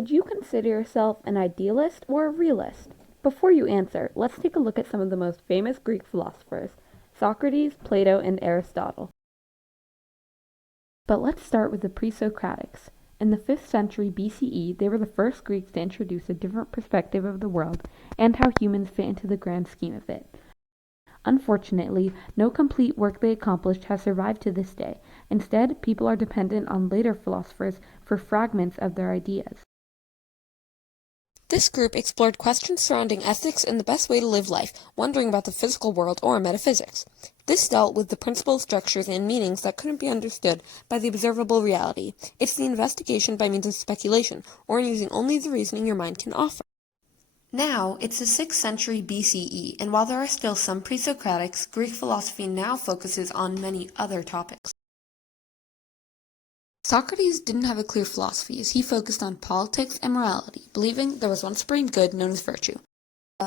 Would you consider yourself an idealist or a realist? Before you answer, let's take a look at some of the most famous Greek philosophers, Socrates, Plato, and Aristotle. But let's start with the pre-Socratics. In the 5th century BCE, they were the first Greeks to introduce a different perspective of the world and how humans fit into the grand scheme of it. Unfortunately, no complete work they accomplished has survived to this day. Instead, people are dependent on later philosophers for fragments of their ideas. This group explored questions surrounding ethics and the best way to live life, wondering about the physical world or metaphysics. This dealt with the principles, structures, and meanings that couldn't be understood by the observable reality. It's the investigation by means of speculation, or using only the reasoning your mind can offer. Now, it's the 6th century BCE, and while there are still some pre-Socratics, Greek philosophy now focuses on many other topics. Socrates didn't have a clear philosophy, as he focused on politics and morality, believing there was one supreme good known as virtue.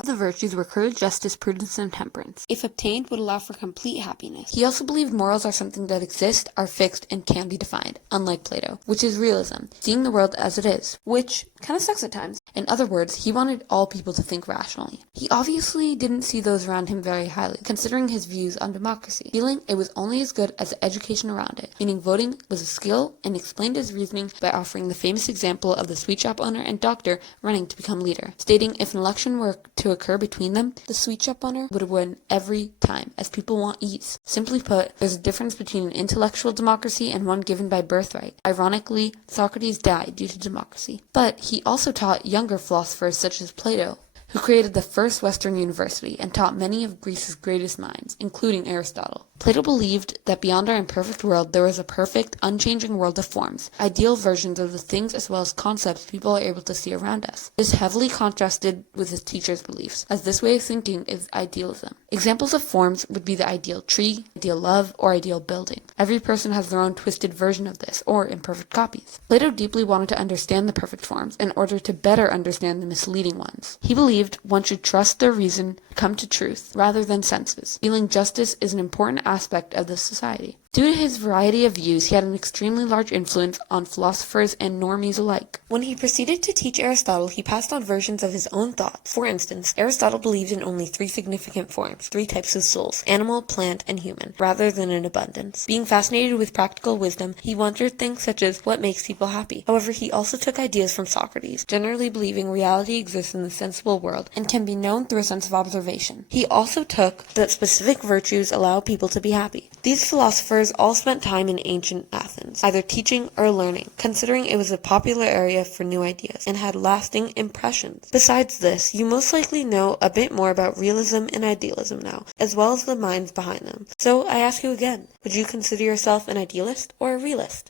The virtues were courage, justice, prudence, and temperance. If obtained, would allow for complete happiness. He also believed morals are something that exist, are fixed, and can be defined, unlike Plato, which is realism, seeing the world as it is, which kind of sucks at times. In other words, he wanted all people to think rationally. He obviously didn't see those around him very highly, considering his views on democracy, feeling it was only as good as the education around it, meaning voting was a skill, and explained his reasoning by offering the famous example of the sweet shop owner and doctor running to become leader, stating if an election were to occur between them, the sweet shop owner would win every time, as people want ease. Simply put, there's a difference between an intellectual democracy and one given by birthright. Ironically, Socrates died due to democracy. But he also taught younger philosophers such as Plato, who created the first Western university and taught many of Greece's greatest minds, including Aristotle. Plato believed that beyond our imperfect world there was a perfect, unchanging world of forms, ideal versions of the things as well as concepts people are able to see around us. This heavily contrasted with his teacher's beliefs, as this way of thinking is idealism. Examples of forms would be the ideal tree, ideal love, or ideal building. Every person has their own twisted version of this, or imperfect copies. Plato deeply wanted to understand the perfect forms in order to better understand the misleading ones. He believed one should trust their reason, come to truth, rather than senses, feeling justice is an important aspect of this society. Due to his variety of views, he had an extremely large influence on philosophers and normies alike. When he proceeded to teach Aristotle, he passed on versions of his own thoughts. For instance, Aristotle believed in only 3 significant forms, 3 types of souls, animal, plant, and human, rather than in abundance. Being fascinated with practical wisdom, he wondered things such as what makes people happy. However, he also took ideas from Socrates, generally believing reality exists in the sensible world and can be known through a sense of observation. He also took that specific virtues allow people to be happy. These philosophers all spent time in ancient Athens, either teaching or learning, considering it was a popular area for new ideas, and had lasting impressions. Besides this, you most likely know a bit more about realism and idealism now, as well as the minds behind them. So I ask you again, would you consider yourself an idealist or a realist?